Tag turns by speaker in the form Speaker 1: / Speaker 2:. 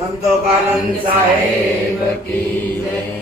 Speaker 1: संतों का साहेब की जय।